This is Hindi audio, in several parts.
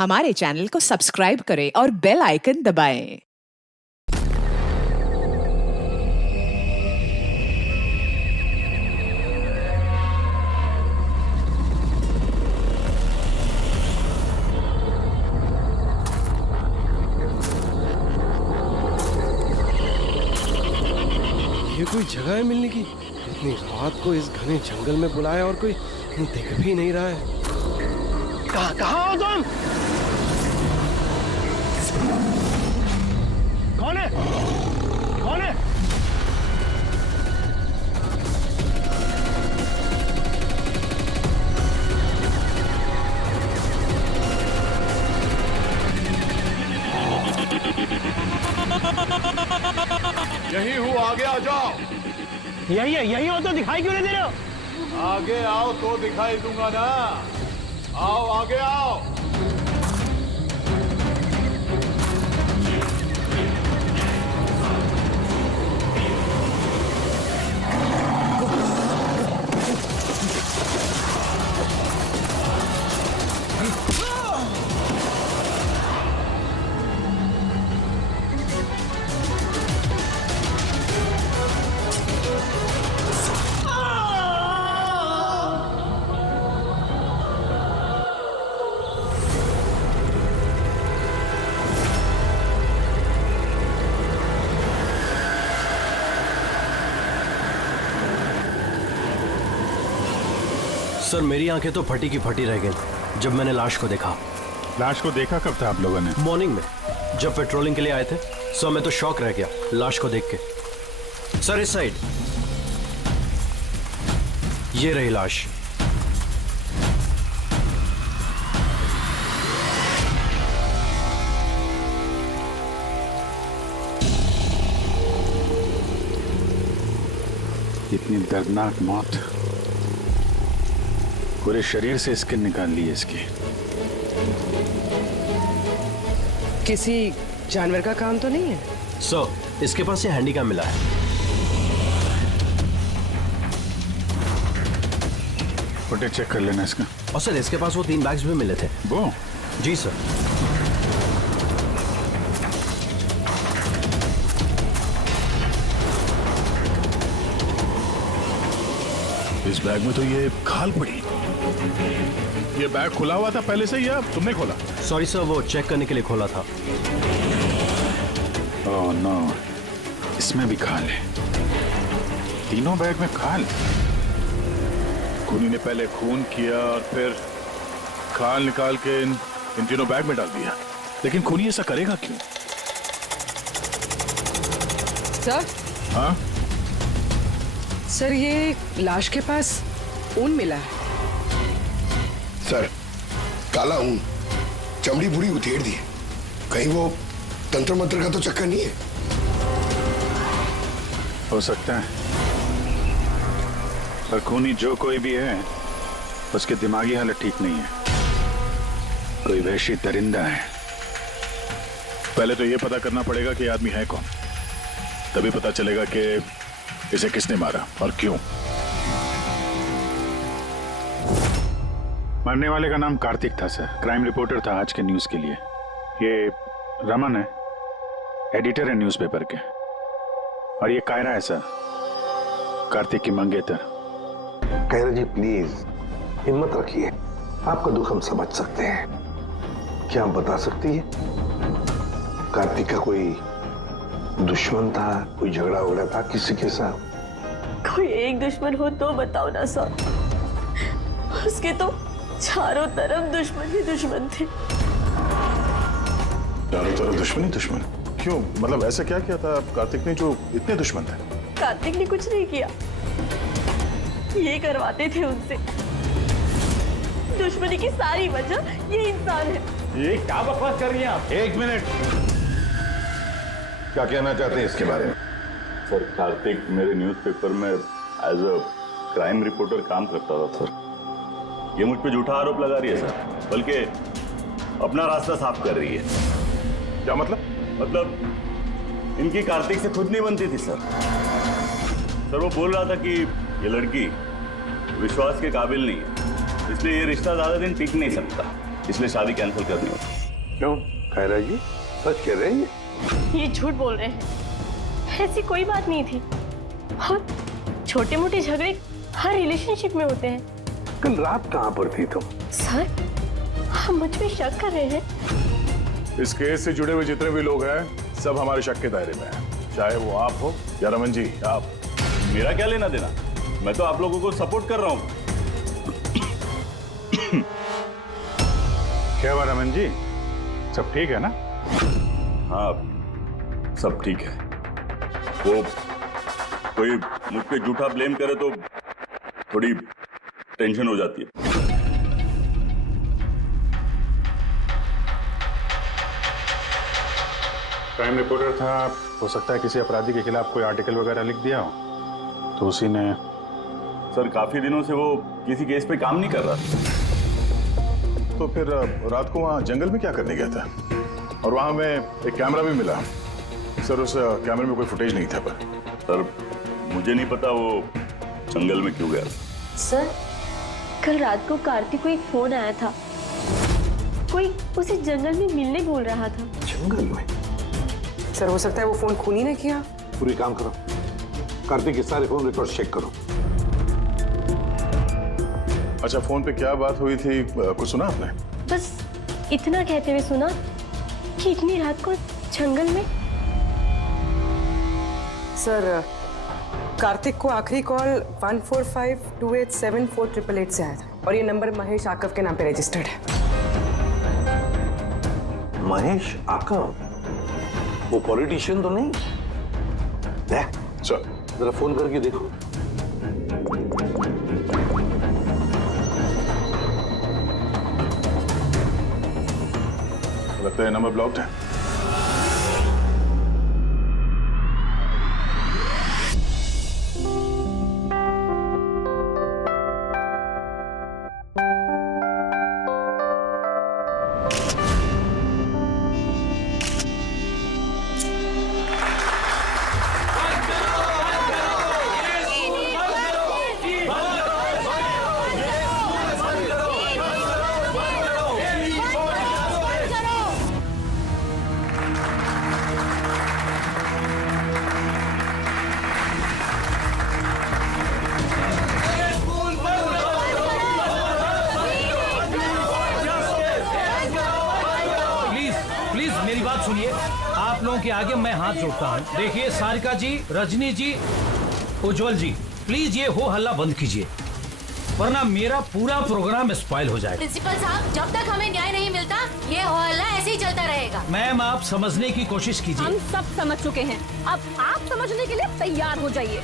हमारे चैनल को सब्सक्राइब करें और बेल आइकन दबाएं। ये कोई जगह है मिलने की? इतनी रात को इस घने जंगल में बुलाया और कोई दिख भी नहीं रहा है। कहाँ हो तुम? कौन है? कौन है? यही हूँ, आगे आ जाओ। यही हो तो दिखाई क्यों नहीं दे रहे हो? आगे आओ तो दिखाई दूंगा ना। आओ आगे आओ। सर मेरी आंखें तो फटी की फटी रह गई जब मैंने लाश को देखा। लाश को देखा कब था आप लोगों ने? मॉर्निंग में जब पेट्रोलिंग के लिए आए थे। सर मैं तो शॉक रह गया लाश को देख के। सर इस साइड ये रही लाश। इतनी दर्दनाक मौत, पूरे शरीर से स्किन निकाल ली है इसकी। किसी जानवर का काम तो नहीं है? सर इसके पास ये हैंडी कैम मिला है। फुटेज चेक कर लेना इसका। और सर इसके पास वो 3 बैग्स भी मिले थे। वो? जी सर। इस बैग में तो ये खाल पड़ी। ये बैग खुला हुआ था पहले से या तुमने खोला? सॉरी सर वो चेक करने के लिए खोला था। ओह नो, इसमें भी खाल है। तीनों बैग में खाल। खूनी ने पहले खून किया और फिर खाल निकाल के इन तीनों बैग में डाल दिया। लेकिन खूनी ऐसा करेगा क्यों? सर? हाँ सर ये लाश के पास ऊन मिला है। सर काला ऊन, चमड़ी पूरी उधेड़ दी है। कहीं वो तंत्र मंत्र का तो चक्कर नहीं है? हो सकता है, पर खूनी जो कोई भी है उसकी दिमागी हालत ठीक नहीं है। कोई वहशी दरिंदा है। पहले तो ये पता करना पड़ेगा कि आदमी है कौन, तभी पता चलेगा कि इसे किसने मारा और क्यों। मरने वाले का नाम कार्तिक था सर, क्राइम रिपोर्टर था आज के न्यूज के लिए। ये रमन है, एडिटर है न्यूज़पेपर के। और ये कायरा है सर, कार्तिक की मंगेतर। कायरा जी प्लीज हिम्मत रखिए, आपका दुख हम समझ सकते हैं। क्या आप बता सकती है कार्तिक का कोई दुश्मन था, कोई झगड़ा हो रहा था किसी के साथ? कोई एक दुश्मन हो तो बताओ ना सर। उसके तो चारों तरफ दुश्मन ही दुश्मन थे। चारों तरफ दुश्मन ही दुश्मन? क्यों, मतलब ऐसा क्या किया था कार्तिक ने जो इतने दुश्मन थे? कार्तिक ने कुछ नहीं किया, ये करवाते थे उनसे। दुश्मनी की सारी वजह ये इंसान है। ये क्या बकवास कर रही हैं आप? एक मिनट, क्या कहना चाहते हैं इसके बारे में? सर कार्तिक मेरे न्यूज़पेपर में एज अ क्राइम रिपोर्टर काम करता था सर। ये मुझ पे झूठा आरोप लगा रही है सर, बल्कि अपना रास्ता साफ कर रही है। क्या मतलब? मतलब इनकी कार्तिक से खुद नहीं बनती थी सर। सर वो बोल रहा था कि ये लड़की विश्वास के काबिल नहीं है, इसलिए ये रिश्ता ज्यादा दिन टिक नहीं सकता। इसलिए शादी कैंसिल करनी होगी। क्यों खैरा जी, सच कह रहे हैं ये झूठ बोल रहे हैं, ऐसी कोई बात नहीं थी। और छोटे मोटे झगड़े हर रिलेशनशिप में होते हैं। कल रात कहाँ पर थी तुम? सर, आप मुझ पे शक कर रहे हैं? इस केस से जुड़े हुए जितने भी लोग हैं सब हमारे शक के दायरे में हैं, चाहे वो आप हो या रमन जी आप। मेरा क्या लेना देना, मैं तो आप लोगों को सपोर्ट कर रहा हूँ। क्या हुआ रमन जी, सब ठीक है ना? हाँ, सब ठीक है। वो कोई मुझ पे झूठा ब्लेम करे तो थोड़ी टेंशन हो जाती है। क्राइम रिपोर्टर था, हो सकता है किसी अपराधी के खिलाफ कोई आर्टिकल वगैरह लिख दिया हो, तो उसी ने। सर, काफी दिनों से वो किसी केस पे काम नहीं कर रहा था। तो फिर रात को वहाँ जंगल में क्या करने गया था? और वहाँ हमें एक कैमरा भी मिला। सर, उस कैमरे में कोई फुटेज नहीं था। पर सर, मुझे नहीं पता वो जंगल में क्यों गया। सर, कल रात को कार्तिक को एक फोन आया था, कोई उसे जंगल में मिलने बोल रहा था। जंगल में? सर, हो सकता है वो फोन खूनी ने किया। पूरी काम करो, कार्तिक के सारे फोन रिकॉर्ड चेक करो। अच्छा, फोन पे क्या बात हुई थी, कुछ सुना आपने? बस इतना कहते हुए सुना कि इतनी रात को जंगल में। सर, कार्तिक को आखिरी कॉल 1452874888 से आया था और ये नंबर महेश आकव के नाम पे रजिस्टर्ड है। महेश आकव? वो पॉलिटिशियन तो नहीं? चल जरा फोन करके देखो। लगता है नंबर ब्लॉक्ड है। मेरी बात सुनिए, आप लोगों के आगे मैं हाथ जोड़ता हूँ। देखिए सारिका जी, रजनी जी, उज्जवल जी, प्लीज ये हो हल्ला बंद कीजिए, वरना मेरा पूरा प्रोग्राम स्पॉइल हो जाएगा। प्रिंसिपल साहब, जब तक हमें न्याय नहीं मिलता ये हो हल्ला ऐसे ही चलता रहेगा। मैम, आप समझने की कोशिश कीजिए। हम सब समझ चुके हैं, अब आप समझने के लिए तैयार हो जाइए।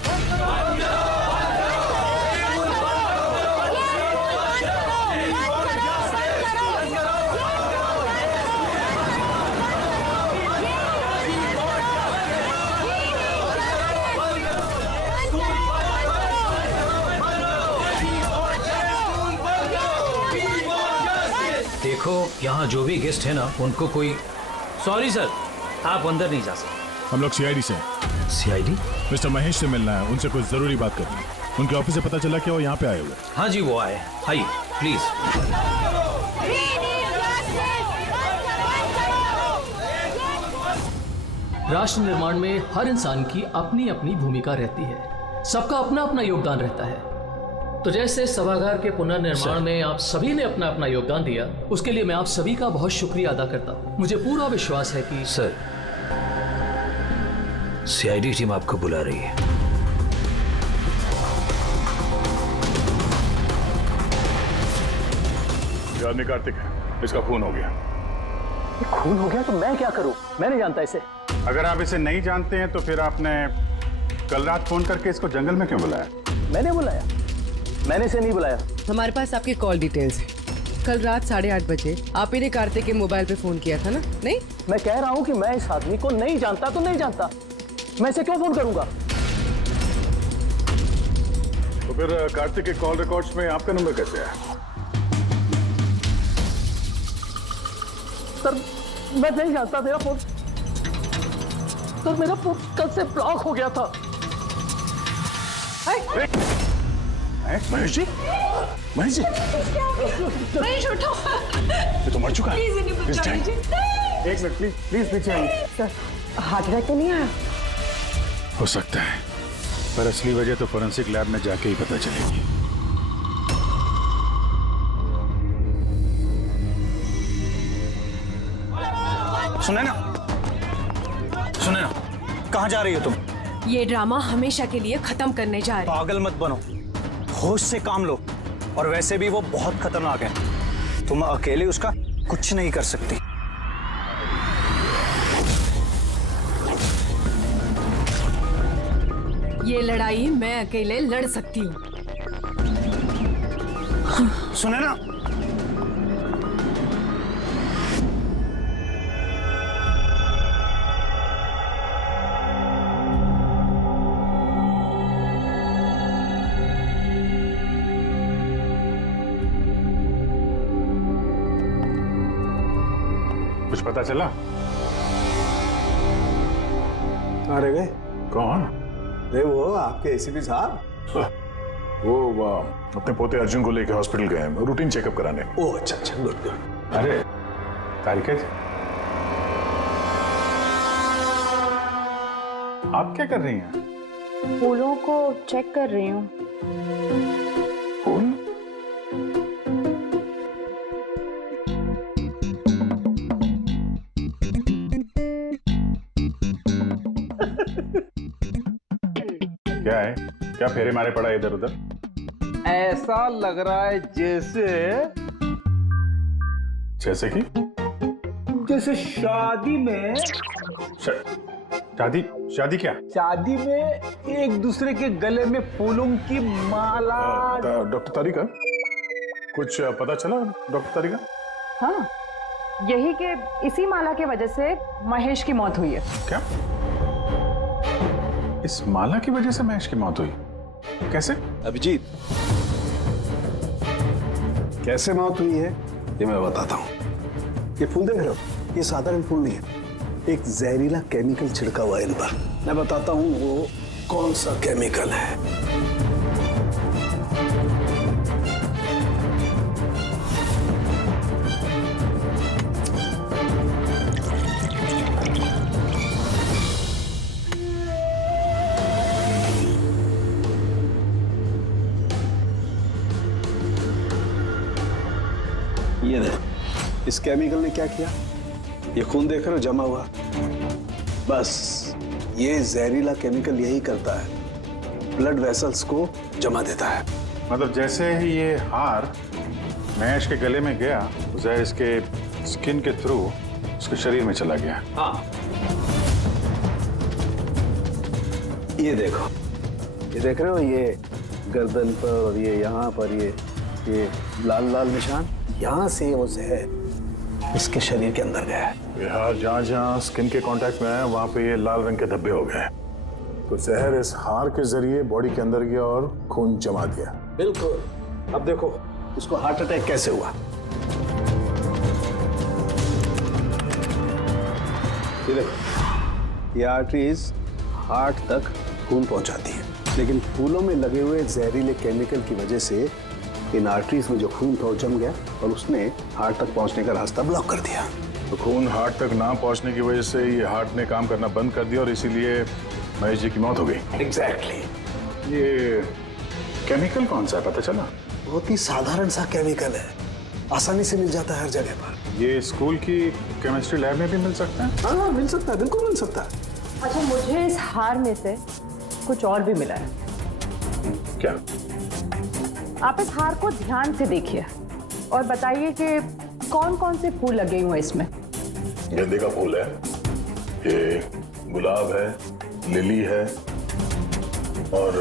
देखो, यहाँ जो भी गेस्ट है ना, उनको कोई। सॉरी सर, आप अंदर नहीं जा सकते। हम लोग सीआईडी से हैं। सीआईडी? मिस्टर महेश से मिलना है, उनसे कुछ जरूरी बात करनी है। उनके ऑफिस से पता चला कि वो यहाँ पे आए हुए। हाँ जी, वो आए। आइए प्लीज। राष्ट्र निर्माण में हर इंसान की अपनी अपनी भूमिका रहती है, सबका अपना अपना योगदान रहता है। तो जैसे सभागार के पुनर्निर्माण में आप सभी ने अपना अपना योगदान दिया, उसके लिए मैं आप सभी का बहुत शुक्रिया अदा करता हूँ। मुझे पूरा विश्वास है कि सर, सीआईडी टीम आपको बुला रही है। आदमी कार्तिक है, इसका खून हो गया। खून हो गया तो मैं क्या करूं? मैं नहीं जानता इसे। अगर आप इसे नहीं जानते हैं तो फिर आपने कल रात फोन करके इसको जंगल में क्यों बुलाया? मैंने बुलाया? मैंने इसे नहीं बुलाया। हमारे पास आपकी कॉल डिटेल्स है। कल रात 8:30 बजे आप ही ने कार्तिक के मोबाइल पे फोन किया था ना? नहीं, मैं कह रहा हूं कि मैं इस आदमी को नहीं जानता तो नहीं जानता, मैं इसे क्यों फोन करूंगा? तो फिर कार्तिक के कॉल रिकॉर्ड्स में आपका नंबर कैसे है? सर, मैं नहीं जानता। मेरा फोन कल से ब्लॉक हो गया था। महेश जी, महेश जी, महेश उठो। ये तो मर चुका है। प्लीज इन्हें बचा लीजिए। एक मिनट प्लीज, प्लीज पीछे आइए। सर हार्ट अटैक तो नहीं आया? हो सकता है, पर असली वजह तो फोरेंसिक लैब में जाके ही पता चलेगी। सुने ना, कहाँ जा रही हो तुम? ये ड्रामा हमेशा के लिए खत्म करने जा रहे हैं। पागल मत बनो, होश से काम लो। और वैसे भी वो बहुत खतरनाक है, तुम अकेले उसका कुछ नहीं कर सकती। ये लड़ाई मैं अकेले लड़ सकती हूँ। सुने ना, कुछ पता चला? अरे गए कौन? अरे वो आपके एसीपी साहब। वो अपने पोते अर्जुन को लेकर हॉस्पिटल गए हैं रूटीन चेकअप कराने। ओह अच्छा अच्छा, गुड गुड। अरे तारिका जी, आप क्या कर रही हैं? फूलों को चेक कर रही हूँ। फूल? क्या है? क्या फेरे मारे पड़ा इधर उधर? ऐसा लग रहा है जैसे कि जैसे शादी में शादी क्या? शादी में एक दूसरे के गले में फूलों की माला। डॉक्टर तारिका, कुछ पता चला डॉक्टर तारिका? हाँ, यही कि इसी माला की वजह से महेश की मौत हुई है। क्या? इस माला की वजह से महेश की मौत हुई? कैसे? अभिजीत, कैसे मौत हुई है ये मैं बताता हूँ। ये फूल देख रहे हो, ये साधारण फूल नहीं है, एक जहरीला केमिकल छिड़का हुआ है इन पर। मैं बताता हूँ वो कौन सा केमिकल है। ये देखो, इस केमिकल ने क्या किया, ये खून देख रहे हो जमा हुआ, बस ये जहरीला केमिकल यही करता है, ब्लड वेसल्स को जमा देता है। मतलब जैसे ही ये हार महेश के गले में गया, जहर इसके स्किन के थ्रू उसके शरीर में चला गया। हाँ, ये देखो, ये देख रहे हो, ये गर्दन पर और ये यहाँ पर ये लाल लाल निशान, यहाँ से वो जहर इसके शरीर के अंदर गया है। यार जहाँ जहाँ स्किन के कांटेक्ट में है वहाँ पे ये लाल रंग के धब्बे हो गए, तो जहर इस हार के जरिए बॉडी के अंदर गया और खून जमा दिया। बिल्कुल। अब देखो इसको हार्ट अटैक कैसे हुआ। ये देखो, ये आर्टरीज हार्ट तक खून पहुंचाती है, लेकिन फूलों में लगे हुए जहरीले केमिकल की वजह से इन आर्टरीज में जो खून था वो जम गया और उसने हार्ट तक पहुंचने का रास्ता ब्लॉक कर दिया। तो खून हार्ट तक ना पहुंचने की वजह से ये हार्ट ने काम करना बंद कर दिया और इसीलिए महेश जी की मौत हो गई। एग्जैक्टली। ये केमिकल कौन सा है पता चला? बहुत ही साधारण सा केमिकल है, आसानी से मिल जाता है हर जगह पर। ये स्कूल की केमिस्ट्री लैब में भी मिल सकता है? हाँ मिल सकता है, बिल्कुल मिल सकता है। अच्छा, मुझे इस हार में से कुछ और भी मिला है। क्या? आप इस हार को ध्यान से देखिए और बताइए कि कौन कौन से फूल लगे हुए हैं इसमें। गेंदे का फूल है, ये गुलाब है, लिली है और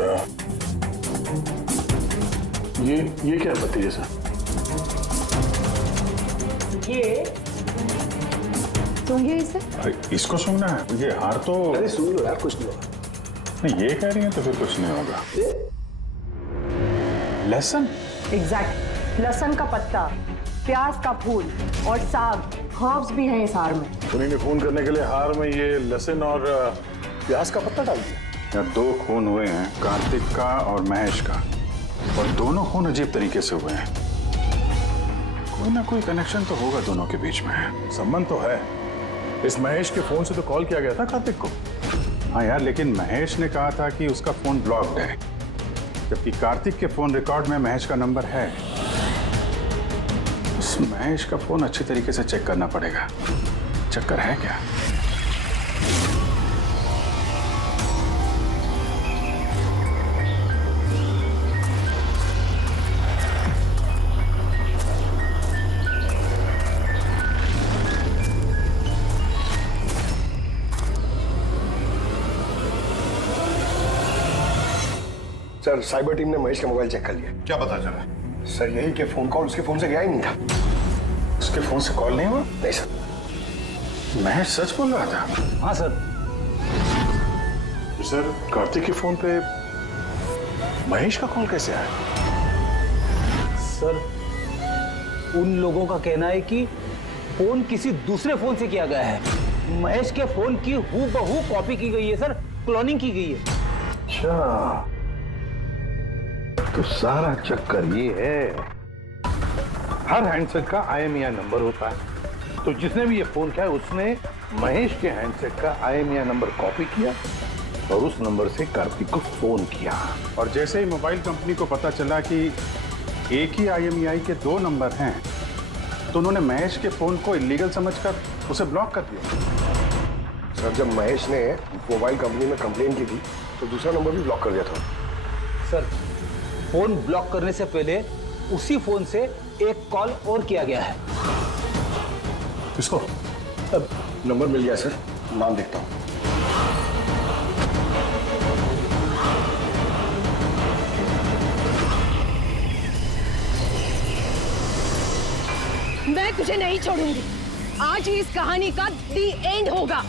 ये क्या पत्ती जैसा? ये सूंघिए इसे। अरे इसको सूंघना है? ये हार तो अरे सूंघ लो यार, कुछ नहीं होगा। नहीं, ये कह रही है तो फिर कुछ नहीं होगा। लहसुन? एग्जैक्ट, लहसुन का पत्ता, प्याज का फूल और साग, हर्ब्स भी हैं इस हार में। सुनी ने खून करने के लिए हार में ये लहसुन और प्याज का पत्ता डाल दिया। यहाँ 2 खून हुए हैं, कार्तिक का और महेश का। और दोनों खून अजीब तरीके से हुए हैं। कोई ना कोई कनेक्शन तो होगा दोनों के बीच में। संबंध तो है। इस महेश के फोन से तो कॉल किया गया था कार्तिक को। हाँ यार, लेकिन महेश ने कहा था कि उसका फोन ब्लॉक्ड है, जबकि कार्तिक के फोन रिकॉर्ड में महेश का नंबर है। इस महेश का फोन अच्छी तरीके से चेक करना पड़ेगा। चक्कर है क्या? सर, साइबर टीम ने महेश का मोबाइल चेक कर लिया। क्या पता चला? सर, यही कि फोन कॉल उसके फोन से गया ही नहीं था। उसके फोन से कॉल नहीं हुआ? नहीं सर। महेश सच बोल रहा था? हाँ सर। सर, कार्तिक के फोन पे महेश का कॉल कैसे आया? सर, उन लोगों का कहना है कि फोन किसी दूसरे फोन से किया गया है। महेश के फोन की हूबहू कॉपी की गई है सर, क्लोनिंग की गई है। अच्छा, तो सारा चक्कर ये है, हर हैंडसेट का IMEI नंबर होता है। तो जिसने भी ये फोन किया उसने महेश के हैंडसेट का IMEI नंबर कॉपी किया और उस नंबर से कार्तिक को फोन किया। और जैसे ही मोबाइल कंपनी को पता चला कि एक ही IMEI के 2 नंबर हैं, तो उन्होंने महेश के फोन को इलीगल समझकर उसे ब्लॉक कर दिया। सर, जब महेश ने मोबाइल कंपनी में कंप्लेन की थी तो दूसरा नंबर भी ब्लॉक कर दिया था। सर, फोन ब्लॉक करने से पहले उसी फोन से एक कॉल और किया गया है। किसको? अब नंबर मिल गया सर, नाम देखता हूं। मैं तुझे नहीं छोड़ूंगी। आज ही इस कहानी का दी एंड होगा।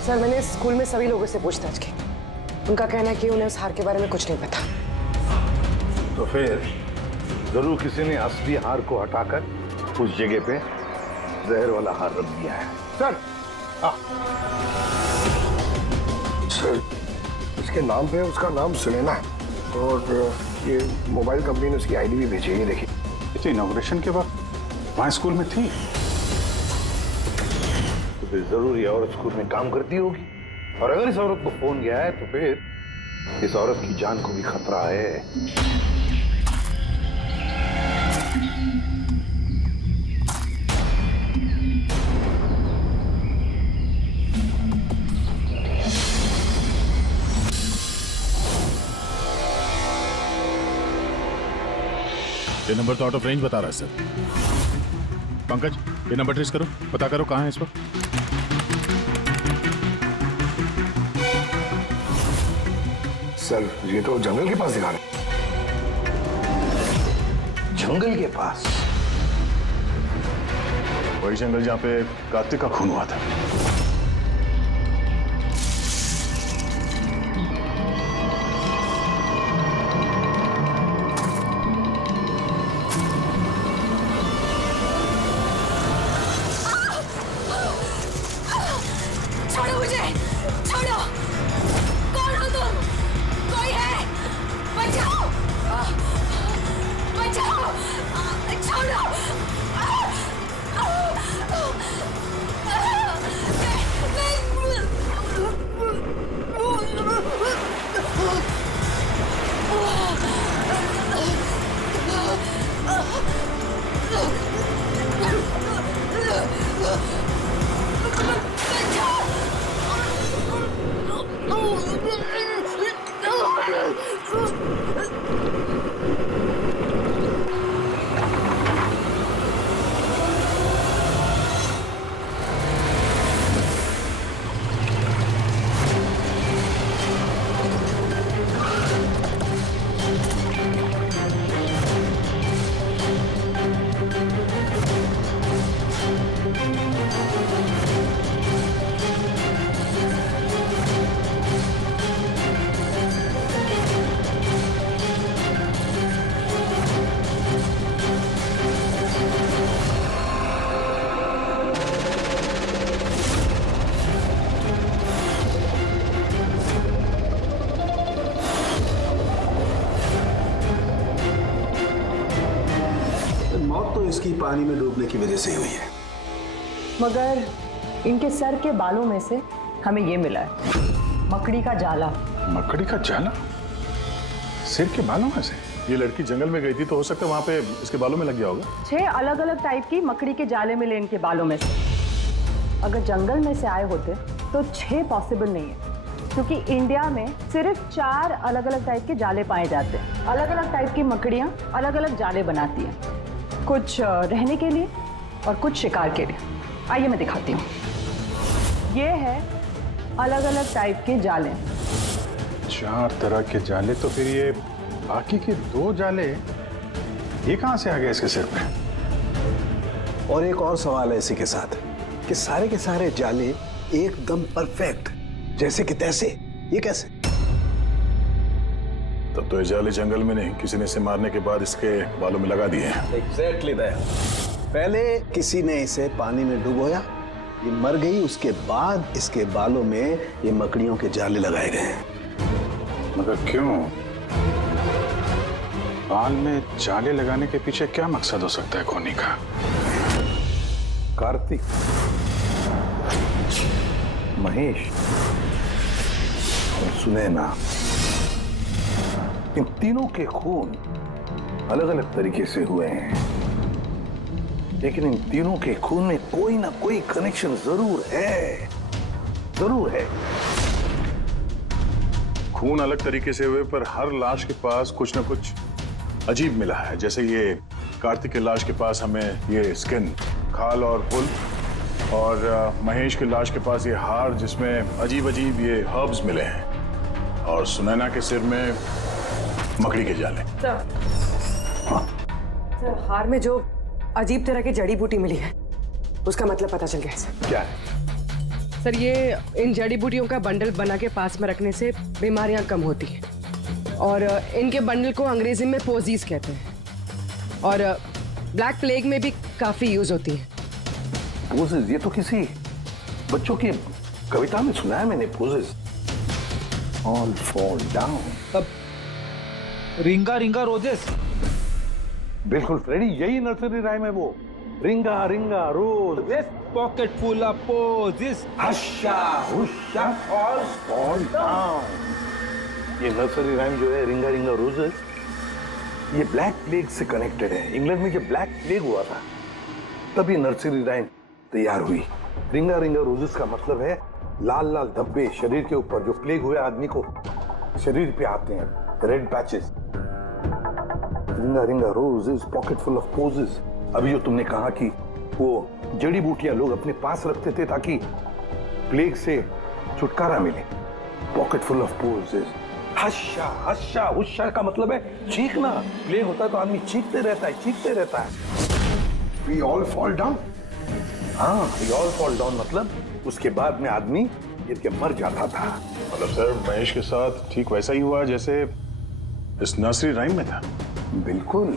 सर, मैंने स्कूल में सभी लोगों से पूछताछ की। उनका कहना है कि उन्हें उस हार के बारे में कुछ नहीं पता। तो फिर जरूर किसी ने असली हार को हटाकर उस जगह पे जहर वाला हार रख दिया है। सर, सर, इसके नाम पे उसका नाम सुनैना है और ये मोबाइल कंपनी ने उसकी ID भी भेजी है। ये देखिए। तो इनॉग्रेशन के वक्त वहां स्कूल में थी, तो फिर जरूर ये औरत स्कूल में काम करती होगी। और अगर इस औरत को फोन गया है तो फिर इस औरत की जान को भी खतरा है। ये नंबर तो आउट ऑफ रेंज बता रहा है सर। पंकज, ये नंबर ट्रेस करो, पता करो कहाँ है इस वक्त। सर, ये तो जंगल के पास दिखा रहे। जंगल के पास? वही जंगल जहाँ पे कार्तिक का खून हुआ था। छोड़ो मुझे, छोड़ो। कौन हो तुम? कोई है? बचाओ, बचाओ, छोड़ो। इसकी पानी में डूबने की वजह से हुई है। मगर इनके सर के बालों में से हमें ये मिला है, मकड़ी का जाला। मकड़ी का जाला? सिर के बालों में से? ये लड़की जंगल में गई थी तो हो सकता है वहां पे इसके बालों में लग गया होगा। 6 अलग अलग टाइप की मकड़ी के जाले मिले इनके बालों में से। अगर जंगल में से आए होते तो 6 पॉसिबल नहीं है, क्योंकि इंडिया में सिर्फ 4 अलग अलग टाइप के जाले पाए जाते हैं। अलग अलग टाइप की मकड़ियाँ अलग अलग जाले बनाती हैं, कुछ रहने के लिए और कुछ शिकार के लिए। आइए मैं दिखाती हूँ। ये है अलग अलग टाइप के जाले। 4 तरह के जाले, तो फिर ये बाकी के 2 जाले ये कहां से आ गए इसके सिर पे? और एक और सवाल है इसी के साथ कि सारे के सारे जाले एकदम परफेक्ट जैसे कि तैसे, ये कैसे? तब तो ये जाले जंगल में नहीं, किसी ने इसे मारने के बाद इसके बालों में लगा दिए हैं। Exactly that. पहले किसी ने इसे पानी में डुबोया, ये मर गई, उसके बाद इसके बालों में ये मकड़ियों के जाले लगाए गए हैं। मगर क्यों? बाल में जाले लगाने के पीछे क्या मकसद हो सकता है कोनी का? कार्तिक, महेश और सुनैना, इन तीनों के खून अलग अलग तरीके से हुए हैं, लेकिन इन तीनों के खून में कोई ना कोई कनेक्शन जरूर है, जरूर है। खून अलग तरीके से हुए पर हर लाश के पास कुछ ना कुछ अजीब मिला है। जैसे ये कार्तिक की लाश के पास हमें ये स्किन, खाल और वुल, और महेश की लाश के पास ये हार जिसमें अजीब अजीब ये हर्ब्स मिले हैं, और सुनैना के सिर में मकड़ी के जाले। सर, हार में जो अजीब तरह की जड़ी बूटी मिली है उसका मतलब पता चल गया सर। क्या है? सर, ये इन जड़ी बूटियों का बंडल बना के पास में रखने से बीमारियां कम होती हैं, और इनके बंडल को अंग्रेजी में पोजीज कहते हैं, और ब्लैक प्लेग में भी काफी यूज होती है। पोजेस? ये तो किसी बच्चों की कविता में सुना है मैंने। Posies, all fall down. अब रिंगा रिंगा रोजेस। बिल्कुल फ्रेडी, यही नर्सरी राइम है वो। Ring a ring a rose, pocket full of posies, हशा हुशा ऑल फॉल डाउन। ये नर्सरी राइम जो है रिंगा रिंगा रोजेस, ये ब्लैक प्लेग से कनेक्टेड है। इंग्लैंड में जब ब्लैक प्लेग हुआ था तब ये नर्सरी राइम तैयार हुई। रिंगा रिंगा रोजेस का मतलब है लाल लाल धब्बे शरीर के ऊपर जो प्लेग हुए आदमी को शरीर पे आते हैं, रेड पैचेस। रिंगा रिंगा roses, pocket full of posies. अभी जो तुमने कहा कि वो जड़ी बूटियां लोग अपने पास रखते थे ताकि प्लेग से छुटकारा मिले, pocket full of posies. Hush hush हुशा का मतलब है चीखना। प्लेग होता है तो आदमी चीखते रहता है, चीखते रहता है। We all fall down। हाँ, we all fall down मतलब उसके बाद में आदमी गिर के मर जाता था। मतलब सर, महेश के साथ ठीक वैसा ही हुआ जैसे इस नर्सरी राइम में था। बिल्कुल।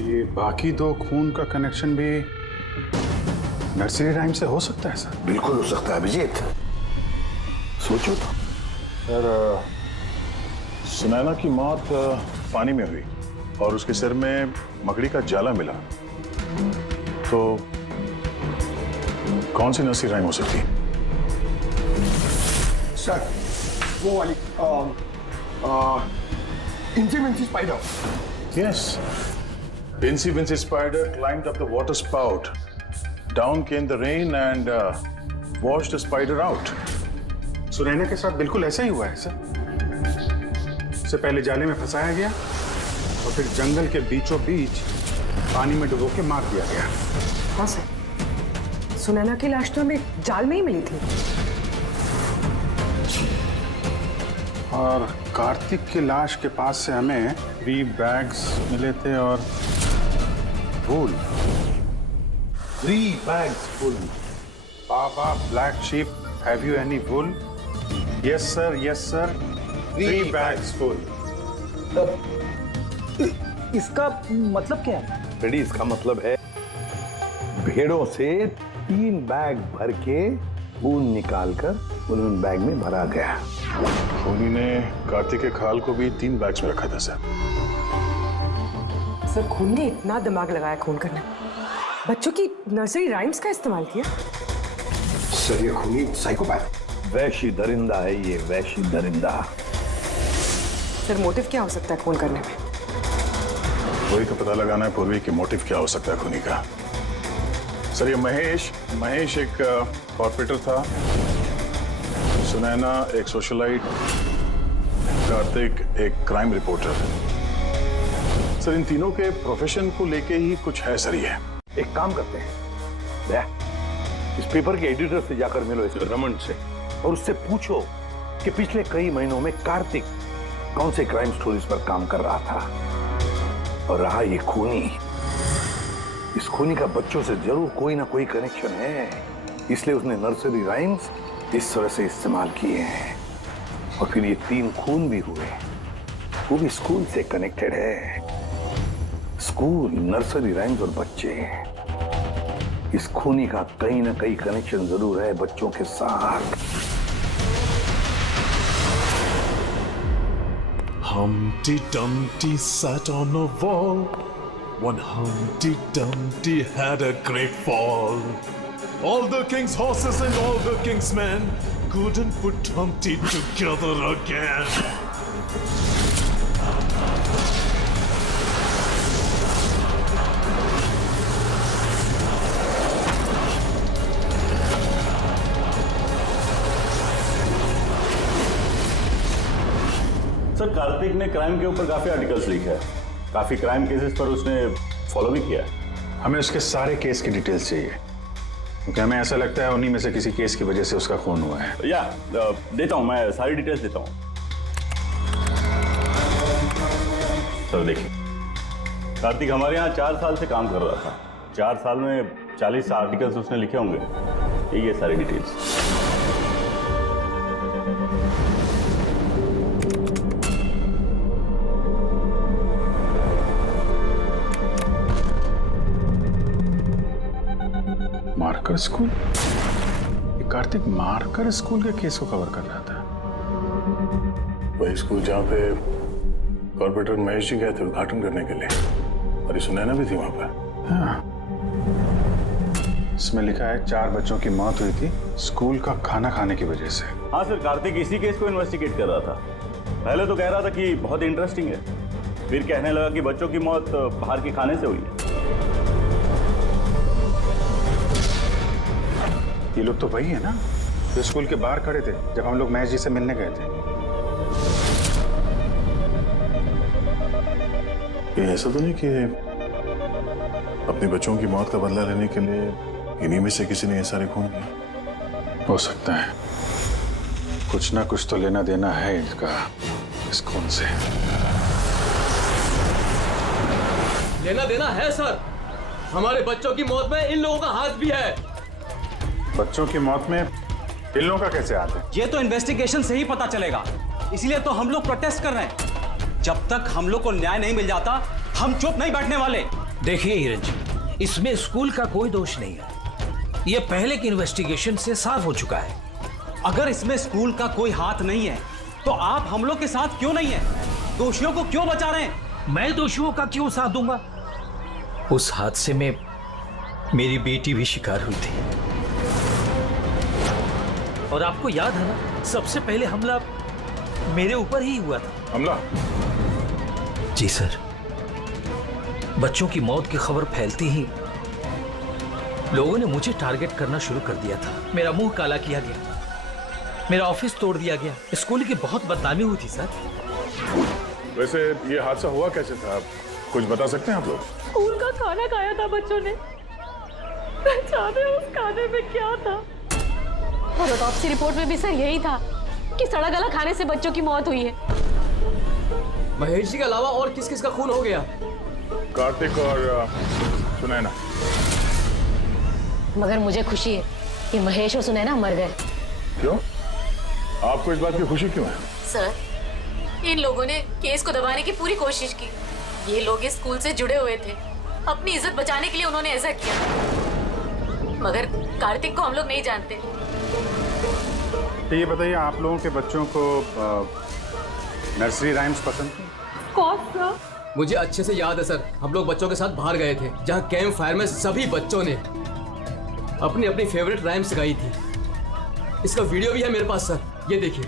ये बाकी 2 खून का कनेक्शन भी नर्सरी राइम से हो सकता है सर? बिल्कुल हो सकता है अभिजीत, सोचो तो। सर, सुनैना की मौत पानी में हुई और उसके सिर में मकड़ी का जाला मिला, तो कौन सी नर्सरी राइम हो सकती है? सर, वो वाली इंची Vinci spider. Yes. Incy Wincy Spider climbed up the water spout. Down came the rain and washed the spider out. Sunaina के साथ बिल्कुल ऐसा ही हुआ है सर। उससे पहले जाले में फंसाया गया और फिर जंगल के बीचों बीच पानी में डुबो के मार दिया गया। हाँ सर, सुनैना की लाश तो हमें जाल में ही मिली थी। और कार्तिक की लाश के पास से हमें 3 बैग्स मिले थे और वूल। 3 bags full। Baa baa black sheep, have you any wool? Yes sir, yes sir, 3 bags full। इसका मतलब क्या है? फ्रेडी, इसका मतलब है भेड़ों से 3 बैग भर के खून निकालकर उन बैग में भरा गया। खूनी ने कार्तिक के खाल को भी 3 बैग्स में रखा था सर। सर खून ने इतना दिमाग लगाया खून करने, बच्चों की नर्सरी राइम्स का इस्तेमाल किया। सर ये खूनी साइकोपैथ, वैशी दरिंदा है ये, वैशी दरिंदा। सर मोटिव क्या हो सकता है खून करने में? वही तो पता लगाना है पूर्वी कि मोटिव क्या हो सकता है खूनी का। सर ये महेश एक कॉर्पोरेटर था, सुनैना एक सोशलाइट, कार्तिक एक क्राइम रिपोर्टर। सर इन तीनों के प्रोफेशन को लेके ही कुछ है सर ये। एक काम करते हैं, इस पेपर के एडिटर से जाकर मिलो, इस रमन से, और उससे पूछो कि पिछले कई महीनों में कार्तिक कौन से क्राइम स्टोरीज पर काम कर रहा था। और रहा ये खूनी, इस खूनी का बच्चों से जरूर कोई ना कोई कनेक्शन है, इसलिए उसने नर्सरी राइम्स इस तरह से इस्तेमाल किए हैं। और फिर ये 3 खून भी हुए, वो भी स्कूल से कनेक्टेड है। स्कूल, नर्सरी राइम्स और बच्चे, इस खूनी का कहीं ना कहीं कनेक्शन जरूर है बच्चों के साथ। Humpty Dumpty sat on a wall. One Humpty Dumpty had a great fall. All the king's horses and all the king's men couldn't put Humpty together again. Sir Kartik ने क्राइम के ऊपर काफी आर्टिकल्स लिखे हैं, काफी क्राइम केसेस पर उसने फॉलो भी किया है। हमें उसके सारे केस की डिटेल्स चाहिए, क्योंकि हमें ऐसा लगता है उन्हीं में से किसी केस की वजह से उसका खून हुआ है। या देता हूं, मैं सारी डिटेल्स देता हूं। सर देखिए, कार्तिक हमारे यहाँ 4 साल से काम कर रहा था। 4 साल में 40 आर्टिकल्स उसने लिखे होंगे। ये सारी डिटेल्स। Marker school? ये कार्तिक मार्कर स्कूल के केस को कवर कर रहा था। वही स्कूल जहाँ पे कॉर्पोरेटर महेश जी गए थे उद्घाटन करने के लिए, और ये सुनैना भी थी वहां पर। हाँ, इसमें लिखा है 4 बच्चों की मौत हुई थी स्कूल का खाना खाने की वजह से। हाँ सर, कार्तिक इसी केस को इन्वेस्टिगेट कर रहा था। पहले तो कह रहा था कि बहुत इंटरेस्टिंग है, फिर कहने लगा कि बच्चों की मौत बाहर के खाने से हुई है। ये लोग तो वही है ना जो स्कूल के बाहर खड़े थे जब हम लोग महेश जी से मिलने गए थे। ये ऐसा तो नहीं कि अपने बच्चों की मौत का बदला लेने के लिए इन्हीं में से किसी ने ये सारे खून किए? हो सकता है, कुछ ना कुछ तो लेना देना है इसका इस खून से। लेना देना है सर, हमारे बच्चों की मौत में इन लोगों का हाथ भी है। बच्चों की मौत में इन लोगों का कैसे हाथ है? ये तो इन्वेस्टिगेशन से ही पता चलेगा, इसलिए तो हम लोग प्रोटेस्ट कर रहे हैं। जब तक हम लोग को न्याय नहीं मिल जाता हम चुप नहीं बैठने वाले। देखिए हिरन जी, इसमें स्कूल का कोई दोष नहीं है, ये पहले की इन्वेस्टिगेशन से साफ हो चुका है। अगर इसमें स्कूल का कोई हाथ नहीं है तो आप हम लोग के साथ क्यों नहीं है? दोषियों को क्यों बचा रहे हैं? मैं दोषियों का क्यों साथ दूंगा? उस हादसे में मेरी बेटी भी शिकार हुई थी, और आपको याद है ना, सबसे पहले हमला मेरे ऊपर ही हुआ था। हमला? जी सर, बच्चों की मौत की खबर फैलती ही लोगों ने मुझे टारगेट करना शुरू कर दिया था। मेरा मुंह काला किया गया, मेरा ऑफिस तोड़ दिया गया, स्कूल की बहुत बदनामी हुई थी सर। वैसे ये हादसा हुआ कैसे था, कुछ बता सकते हैं आप लोग? स्कूल का खाना खाया था बच्चों ने, जाने उस खाने में क्या था। और ऑटोप्सी रिपोर्ट में भी सर यही था कि सड़ा गला खाने से बच्चों की मौत हुई है। महेश जी के अलावा और किस किस का खून हो गया? कार्तिक और सुनैना। मगर मुझे खुशी है कि महेश और सुनैना मर गए। क्यों? आपको इस बात की खुशी क्यों है? सर, इन लोगों ने केस को दबाने की पूरी कोशिश की। ये लोग इस स्कूल से जुड़े हुए थे, अपनी इज्जत बचाने के लिए उन्होंने ऐसा किया। मगर कार्तिक को हम लोग नहीं जानते। तो ये बताइए, आप लोगों के बच्चों को नर्सरी राइम्स पसंद थी? कौन सा? मुझे अच्छे से याद है सर, हम लोग बच्चों के साथ बाहर गए थे जहाँ कैंप फायर में सभी बच्चों ने अपनी अपनी फेवरेट राइम्स गाई थी। इसका वीडियो भी है मेरे पास सर, ये देखिए।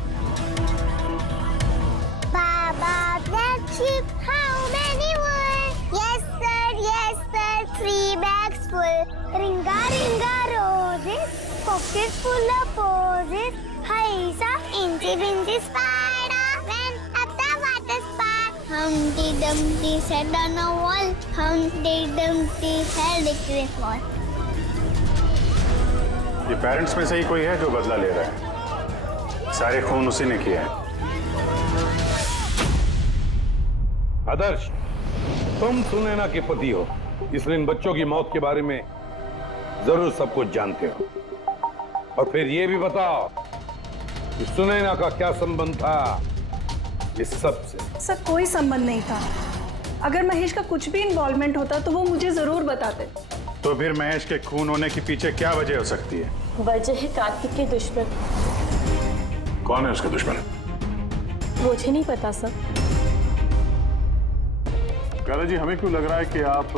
बाबा black sheep, how many were? Yes sir, 3 bags full. Ringa ringa roses, pockets full of posies. Haisa, incy wincy spider went up the water spout. Humpty Dumpty sat on a wall. Humpty Dumpty had a great fall. ये पेरेंट्स में से ही कोई है जो बदला ले रहा है? सारे खून उसी ने किया है। आदर्श, तुम सुनैना के पति हो, इसलिए इन बच्चों की मौत के बारे में जरूर सब कुछ जानते हो। और फिर ये भी बताओ कि सुनैना का क्या संबंध था इस सब से? सर कोई संबंध नहीं था। अगर महेश का कुछ भी इन्वॉल्वमेंट होता तो वो मुझे जरूर बताते। तो फिर महेश के खून होने के पीछे क्या वजह हो सकती है? वजह है कार्तिक के दुश्मन। कौन है उसका दुश्मन? मुझे नहीं पता सर। काला जी, हमें क्यों लग रहा है कि आप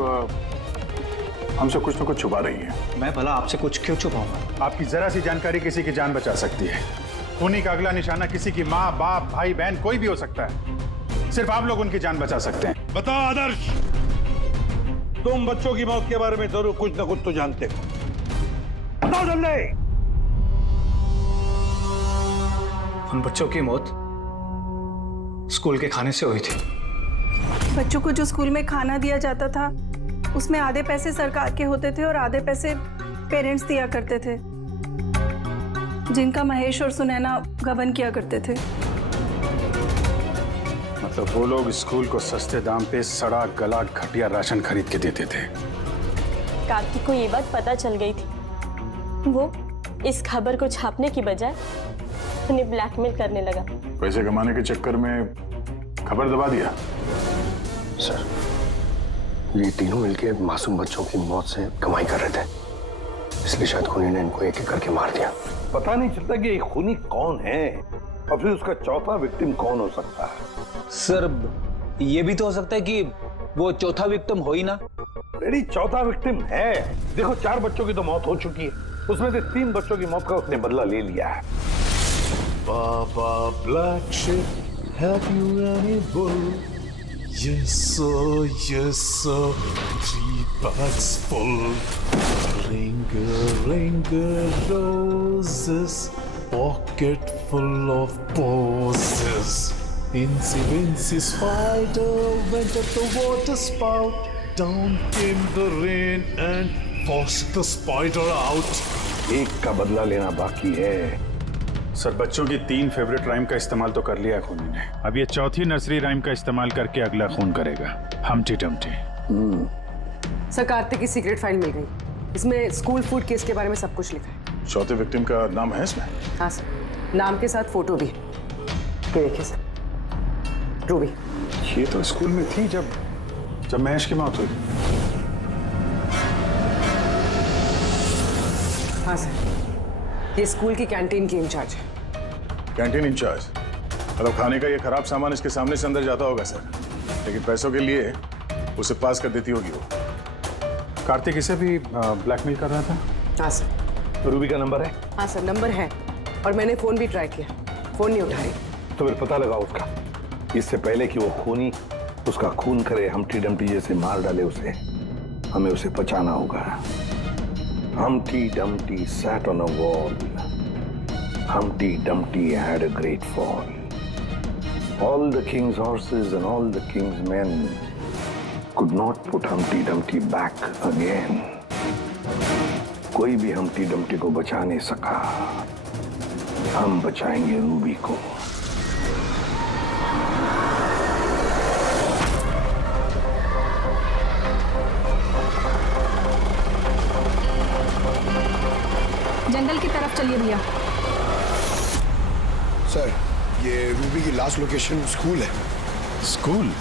हमसे कुछ न कुछ छुपा रही हैं? मैं भला आपसे कुछ क्यों छुपाऊंगा? आपकी जरा सी जानकारी किसी की जान बचा सकती है। खूनी का अगला निशाना किसी की माँ, बाप, भाई, बहन कोई भी हो सकता है। सिर्फ आप लोग उनकी जान बचा सकते हैं। बताओ आदर्श, तुम बच्चों की मौत के बारे में जरूर कुछ न कुछ तो जानते हो। बताओ जल्दी। उन बच्चों की मौत स्कूल के खाने से हुई थी। बच्चों को जो स्कूल में खाना दिया जाता था उसमें आधे पैसे सरकार के होते थे और आधे पैसे पेरेंट्स दिया करते थे, जिनका महेश और सुनैना गबन किया करते थे। मतलब वो लोग स्कूल को सस्ते दाम पे सड़ा गला घटिया राशन खरीद के देते थे। कार्तिक को ये बात पता चल गई थी। वो इस खबर को छापने की बजाय उन्हें ब्लैकमेल करने लगा। पैसे कमाने के चक्कर में खबर दबा दिया। सर, ये तीनों मिलके मासूम बच्चों की मौत से कमाई कर रहे थे, इसलिए शायद खूनी ने इनको एक एक करके मार दिया। पता नहीं चलता कि एक खूनी कौन है और फिर उसका चौथा विक्टिम कौन हो सकता है। सर, ये भी तो हो सकता है कि वो चौथा विक्टिम हो ही ना। रेडी, चौथा विक्टिम है। देखो, 4 बच्चों की तो मौत हो चुकी है, उसमें से 3 बच्चों की मौत का उसने बदला ले लिया है। Baba Black Sheep, have you any wool? Yes sir, yes sir, 3 bags full. Ring roses, pocket full of posies. Incy Wincy Spider went up the water spout. Down came the rain and forced the spider out. एक का बदला लेना बाकी है। सर, बच्चों की 3 फेवरेट राइम का इस्तेमाल तो कर लिया है खूनी ने। अब ये चौथी नर्सरी राइम का इस्तेमाल करके अगला खून करेगा, हम्टी डम्टी। सर, कार्तिक की सीक्रेट फाइल मिल गई। इसमें स्कूल फूड केस के बारे में सब कुछ लिखा है। चौथे विक्टिम का नाम है इसमें? हाँ सर, नाम के साथ फोटो भी। ये देखिए सर, रूबी। ये तो स्कूल में थी जब महेश की मौत हुई। हाँ सर, ये स्कूल की कैंटीन की इंचार्ज है। Canteen incharge? मतलब खाने का ये खराब सामान इसके सामने से अंदर जाता होगा सर, लेकिन पैसों के लिए उसे पास कर देती होगी वो। कार्तिक इसे भी ब्लैकमेल कर रहा था? हाँ सर। रूबी का नंबर है? हाँ सर, नंबर है और मैंने फोन भी ट्राई किया, फोन नहीं उठा रही। तो फिर पता लगाओ उसका, इससे पहले कि वो खूनी उसका खून करे, हम्टी डम्टी जैसे मार डाले उसे। हमें उसे बचाना होगा। Humpty Dumpty sat on a wall. Humpty Dumpty had a great fall. All the king's horses and all the king's men could not put Humpty Dumpty back again. कोई भी Humpty Dumpty को बचा नहीं सका। हम बचाएंगे रूबी को। जंगल की तरफ चलिए भैया। सर, ये रूबी की लास्ट लोकेशन स्कूल है। स्कूल?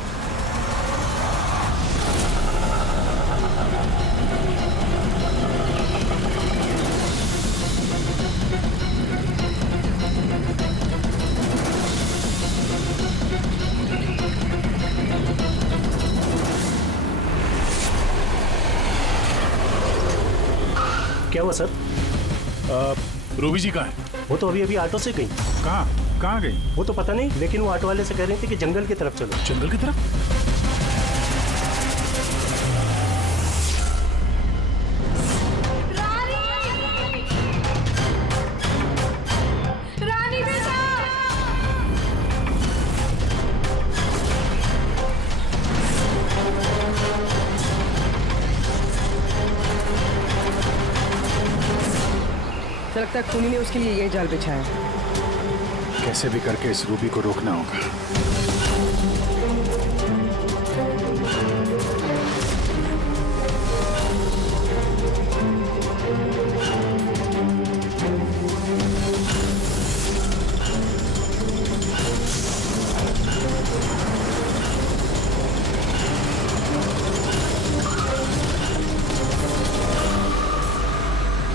क्या हुआ सर? रूबी जी कहाँ है? वो तो अभी अभी ऑटो से गई। कहाँ गई? वो तो पता नहीं, लेकिन वो ऑटो वाले से कह रही थी कि जंगल की तरफ चलो। जंगल की तरफ? लगता है खूनी ने उसके लिए ये जाल बिछाया। कैसे भी करके इस रूबी को रोकना होगा।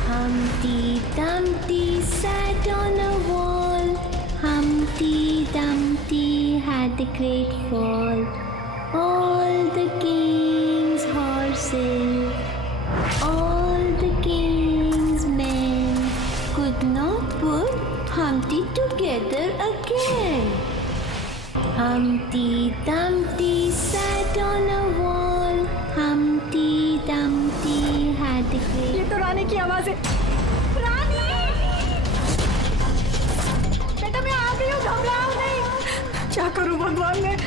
Humpty Dumpty sat on a wall. Humpty Dumpty had a great fall. All the king's horses, all the king's men could not put Humpty together again. Humpty Dumpty sat on a wall. Humpty Dumpty had a great... ये तो रानी की आवाज है। रानी! बेटा मैं आ गई हूँ, घबराओ नहीं। क्या करूँ भगवान मैं?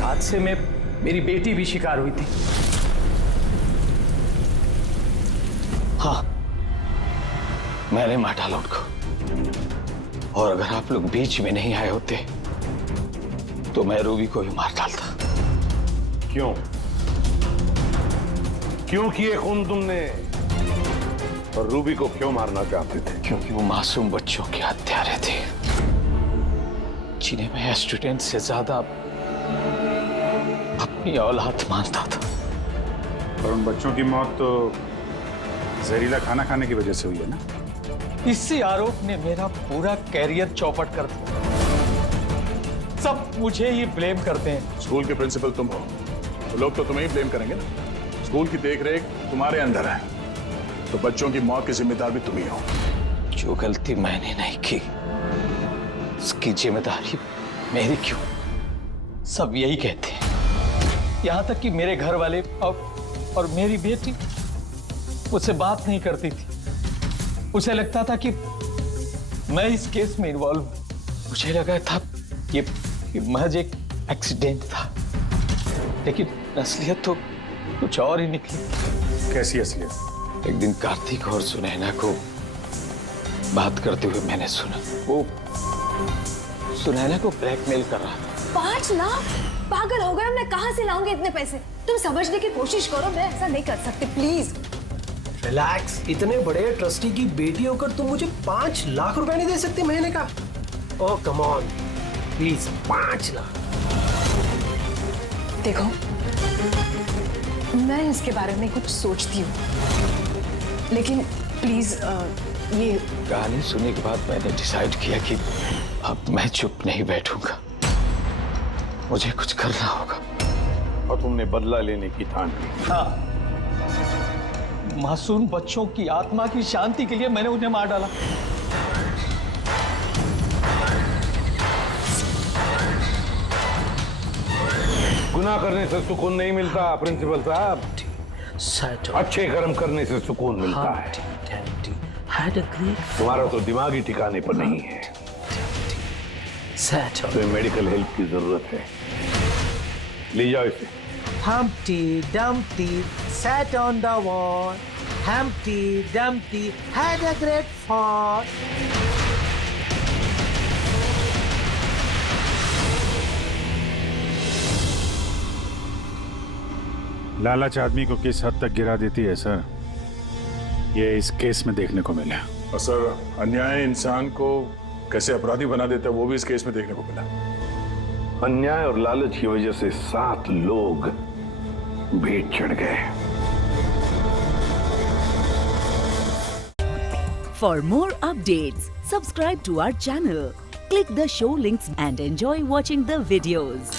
हादसे में मेरी बेटी भी शिकार हुई थी। हाँ, मैंने मार डाला उनको। और अगर आप लोग बीच में नहीं आए होते तो मैं रूबी को भी मार डालता। क्यों? क्यों किए खून तुमने? और रूबी को क्यों मारना चाहते थे? क्योंकि वो मासूम बच्चों के हत्यारे थे, जिन्हें मैं स्टूडेंट से ज्यादा अपनी औलाद मानता था। और उन बच्चों की मौत तो जहरीला खाना खाने की वजह से हुई है ना? इसी आरोप ने मेरा पूरा कैरियर चौपट कर दिया। सब मुझे ही ब्लेम करते हैं। स्कूल के प्रिंसिपल तुम हो तो लोग तो तुम्हें ही ब्लेम करेंगे ना। स्कूल की देखरेख तुम्हारे अंदर है तो बच्चों की मौत के जिम्मेदार भी तुम ही हो। जो गलती मैंने नहीं की उसकी जिम्मेदारी मेरी क्यों? सब यही कहते हैं, यहाँ तक कि मेरे घर वाले और मेरी बेटी मुझसे बात नहीं करती थी। उसे लगता था कि मैं इस केस में इन्वॉल्व हूं। मुझे लगा था ये महज एक एक्सीडेंट था, लेकिन असलियत तो कुछ और ही निकली। कैसी असलियत? एक दिन कार्तिक और सुनैना को बात करते हुए मैंने सुना। वो सुनैना को ब्लैकमेल कर रहा था। 5 लाख? पागल हो गए, मैं कहां से लाऊंगी इतने पैसे? तुम समझने की कोशिश करो, मैं ऐसा नहीं कर सकती, प्लीज। रिलैक्स, इतने बड़े ट्रस्टी की बेटी होकर तुम मुझे 5 लाख रुपए नहीं दे सकती महीने का? ओह कम ऑन, प्लीज 5 लाख। देखो, मैं इसके बारे में कुछ सोचती हूँ, लेकिन प्लीज ये कहानी सुनने के बाद मैंने डिसाइड किया कि अब मैं चुप नहीं बैठूंगा, मुझे कुछ करना होगा। और तुमने बदला लेने की ठान ली? हाँ, मासूम बच्चों की आत्मा की शांति के लिए मैंने उन्हें मार डाला। गुनाह करने से सुकून नहीं मिलता प्रिंसिपल साहब, अच्छे कर्म करने से सुकून मिलता है। तुम्हारा तो दिमाग ही ठिकाने पर नहीं है, तुम्हें मेडिकल हेल्प की जरूरत है, ले जाओ इसे। Humpty Dumpty sat on the wall. Humpty Dumpty had a great fall. लालच आदमी को किस हद तक गिरा देती है सर, ये इस केस में देखने को मिला। और सर, अन्याय इंसान को कैसे अपराधी बना देता है वो भी इस केस में देखने को मिला। अन्याय और लालच की वजह से 7 लोग भेंट चढ़ गए। For more updates, subscribe to our channel, click the show links and enjoy watching the videos.